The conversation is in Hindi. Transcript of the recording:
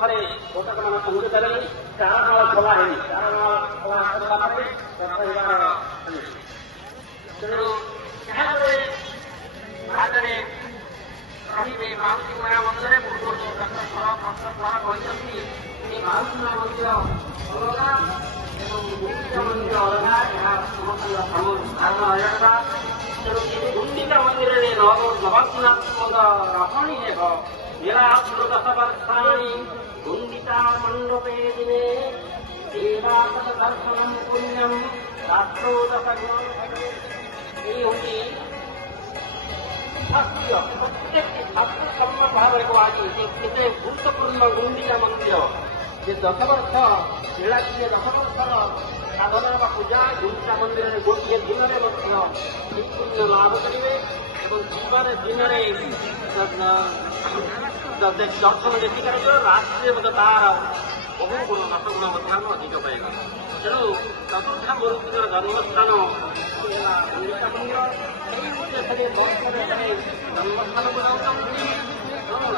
गोटक मान संगीत चारमाल खोला है चारमाल खोला तेणु भारत रे माउसी मेरा मंदिर पूर्व डॉक्टर कहते माउसी मेरा मंदिर अलगा गुंडिचा मंदिर अलगा यहाँ धारण तेणु गुंडिचा मंदिर नवासीनाथ रहणी देव मेरा दश वर्षाणी गुंडिचा मंडपे दिने देवासत दर्शनम पुण्यम रात्रो दश प्रत्येक छात्र कर्म भाव को आज केते गुरुत्वपूर्ण गुंडिचा मंदिर जे 10 वर्ष बेला दिए 10 वर्षर साधना व पूजा गुंडिचा मंदिर में गोटे दिन में पुण्य लाभ करेंगे जीवन दिन दर्शन देखी रात्रि तार बहु गुण रसगुण अधिक पाएगा तेणु चतुर्था मूर्ति जन्मस्थान गुंडिचा मंदिर जन्मस्थान को